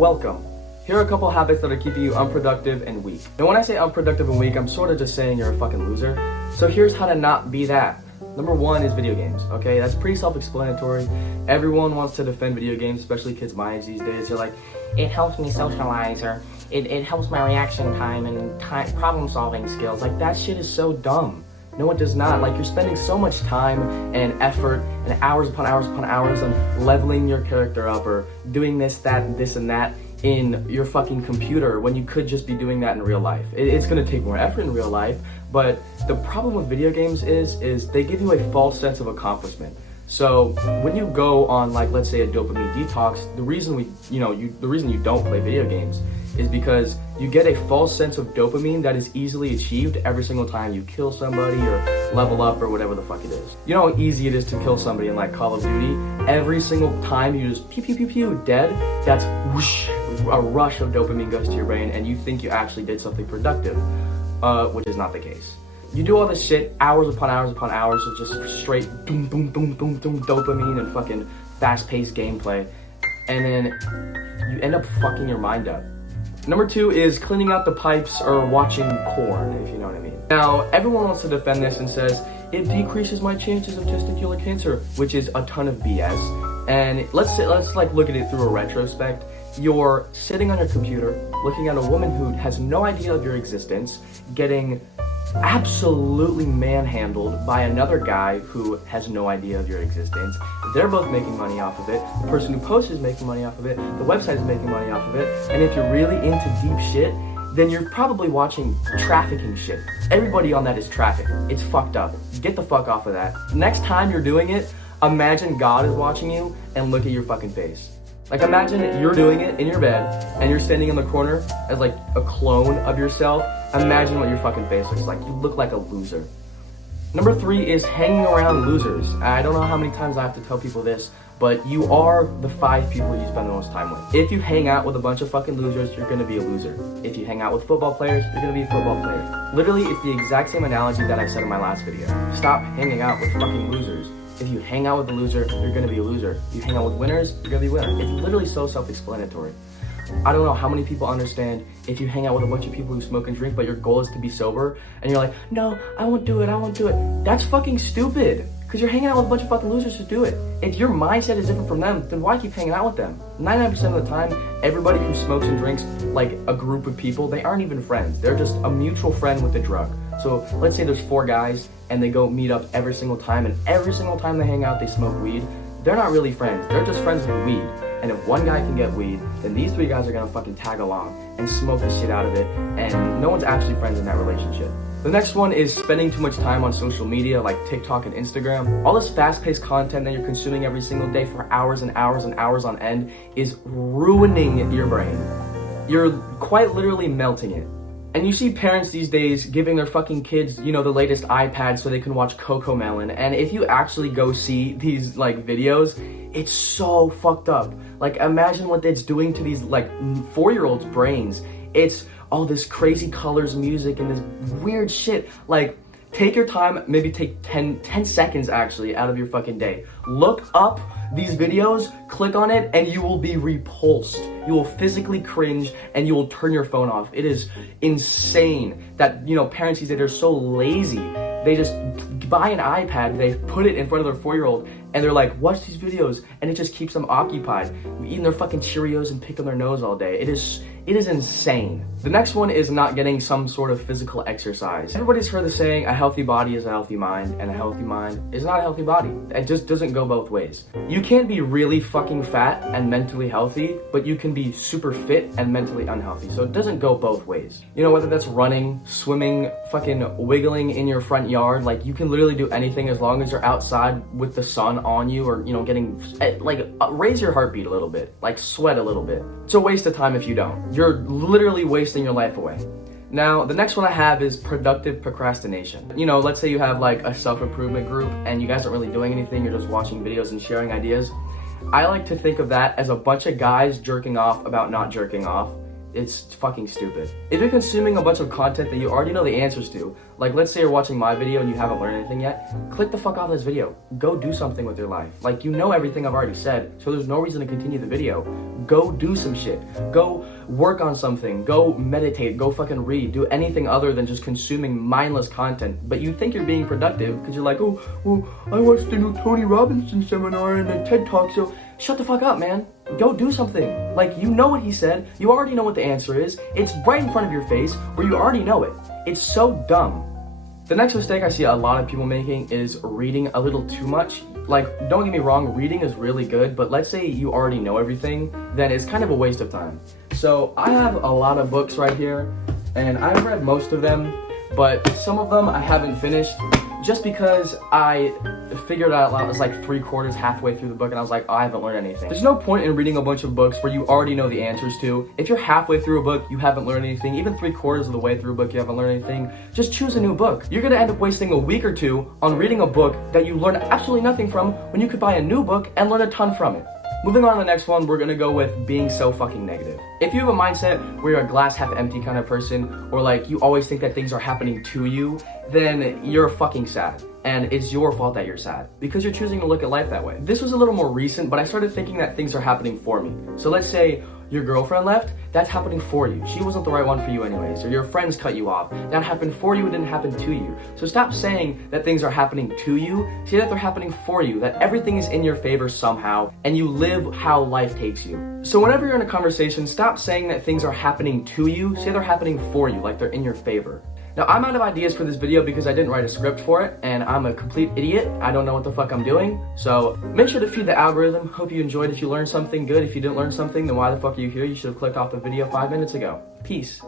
Welcome. Here are a couple habits that are keeping you unproductive and weak. And when I say unproductive and weak, I'm sort of just saying you're a fucking loser. So here's how to not be that. Number one is video games, okay? That's pretty self-explanatory. Everyone wants to defend video games, especially kids my age these days. They're like, it helps me socialize, or it helps my reaction time and problem-solving skills. Like, that shit is so dumb. No, it does not. Like, you're spending so much time and effort and hours upon hours upon hours on leveling your character up or doing this, that, and that in your fucking computer when you could just be doing that in real life. It's gonna take more effort in real life, but the problem with video games is they give you a false sense of accomplishment. So when you go on, like, let's say a dopamine detox, the reason you don't play video games is because you get a false sense of dopamine that is easily achieved every single time you kill somebody or level up or whatever the fuck it is. You know how easy it is to kill somebody in like Call of Duty? Every single time you just pew pew pew pew dead, that's whoosh, a rush of dopamine goes to your brain and you think you actually did something productive, which is not the case. You do all this shit hours upon hours upon hours of just straight boom boom boom boom boom dopamine and fucking fast-paced gameplay, and then you end up fucking your mind up. Number two is cleaning out the pipes or watching porn, if you know what I mean. Now, everyone wants to defend this and says, it decreases my chances of testicular cancer, which is a ton of BS. And let's like look at it through a retrospect. You're sitting on your computer, looking at a woman who has no idea of your existence, getting absolutely manhandled by another guy who has no idea of your existence. They're both making money off of it. The person who posts is making money off of it. The website is making money off of it. And if you're really into deep shit, then you're probably watching trafficking shit. Everybody on that is trafficked. It's fucked up. Get the fuck off of that. Next time you're doing it, imagine God is watching you and look at your fucking face. Like, imagine you're doing it in your bed and you're standing in the corner as like a clone of yourself. Imagine what your fucking face looks like. You look like a loser. Number three is hanging around losers. I don't know how many times I have to tell people this, but you are the 5 people you spend the most time with. If you hang out with a bunch of fucking losers, you're gonna be a loser. If you hang out with football players, you're gonna be a football player. Literally, it's the exact same analogy that I said in my last video. Stop hanging out with fucking losers. If you hang out with a loser, you're gonna be a loser. You hang out with winners, you're gonna be a winner. It's literally so self-explanatory. I don't know how many people understand if you hang out with a bunch of people who smoke and drink, but your goal is to be sober, and you're like, no, I won't do it. That's fucking stupid, because you're hanging out with a bunch of fucking losers to do it. If your mindset is different from them, then why keep hanging out with them? 99% of the time, everybody who smokes and drinks, like a group of people, they aren't even friends. They're just a mutual friend with the drug. So let's say there's 4 guys, and they go meet up every single time, and every single time they hang out, they smoke weed. They're not really friends. They're just friends with weed. And if one guy can get weed, then these 3 guys are gonna fucking tag along and smoke the shit out of it, and no one's actually friends in that relationship. The next one is spending too much time on social media like TikTok and Instagram. All this fast-paced content that you're consuming every single day for hours and hours and hours on end is ruining your brain. You're quite literally melting it. And you see parents these days giving their fucking kids, the latest iPad so they can watch Cocomelon. And if you actually go see these like videos, it's so fucked up. Like, imagine what it's doing to these like 4-year-olds' brains. It's all this crazy colors, music, and this weird shit. Like, take your time, maybe take 10 seconds actually out of your fucking day. Look up these videos, click on it, and you will be repulsed. You will physically cringe and you will turn your phone off. It is insane that, parents these days are so lazy. They just buy an iPad, they put it in front of their 4-year-old, and they're like, watch these videos, and it just keeps them occupied, eating their fucking Cheerios and picking their nose all day. It is insane. The next one is not getting some sort of physical exercise. Everybody's heard the saying, a healthy body is a healthy mind, and a healthy mind is not a healthy body. It just doesn't go both ways. You can't be really fucking fat and mentally healthy, but you can be super fit and mentally unhealthy. So it doesn't go both ways. Whether that's running, swimming, fucking wiggling in your front yard, like, you can literally do anything as long as you're outside with the sun on you, or, getting, like, raise your heartbeat a little bit, like sweat a little bit. It's a waste of time if you don't. You're literally wasting your life away. Now, the next one I have is productive procrastination. Let's say you have like a self-improvement group and you guys aren't really doing anything, you're just watching videos and sharing ideas. I like to think of that as a bunch of guys jerking off about not jerking off, It's fucking stupid. If you're consuming a bunch of content that you already know the answers to, like let's say you're watching my video and you haven't learned anything yet, click the fuck out of this video. Go do something with your life. Like, you know everything I've already said, so there's no reason to continue the video. Go do some shit. Go work on something. Go meditate. Go fucking read. Do anything other than just consuming mindless content. But you think you're being productive because you're like, oh, well, I watched the new Tony Robinson seminar and a TED Talk, so shut the fuck up, man. Go do something. Like, you know what he said. You already know what the answer is. It's right in front of your face where you already know it. It's so dumb. The next mistake I see a lot of people making is reading a little too much. Like, don't get me wrong, reading is really good, but let's say you already know everything, then it's kind of a waste of time. So I have a lot of books right here, and I've read most of them, but some of them I haven't finished just because I figured out I was like 3/4 halfway through the book and I was like, oh, I haven't learned anything. There's no point in reading a bunch of books where you already know the answers to. If you're halfway through a book, you haven't learned anything, even 3/4 of the way through a book, you haven't learned anything, just choose a new book. You're gonna end up wasting a week or two on reading a book that you learn absolutely nothing from when you could buy a new book and learn a ton from it. Moving on to the next one, we're gonna go with being so fucking negative. If you have a mindset where you're a glass half empty kind of person, or like you always think that things are happening to you, then you're fucking sad. And it's your fault that you're sad because you're choosing to look at life that way. This was a little more recent, but I started thinking that things are happening for me. So let's say your girlfriend left, that's happening for you. She wasn't the right one for you anyways. Or your friends cut you off, that happened for you, it didn't happen to you. So stop saying that things are happening to you, say that they're happening for you, that everything is in your favor somehow, and you live how life takes you. So whenever you're in a conversation, stop saying that things are happening to you, say they're happening for you, like they're in your favor. Now, I'm out of ideas for this video because I didn't write a script for it, and I'm a complete idiot. I don't know what the fuck I'm doing. So make sure to feed the algorithm. Hope you enjoyed. If you learned something, good. If you didn't learn something, then why the fuck are you here? You should have clicked off the video 5 minutes ago. Peace.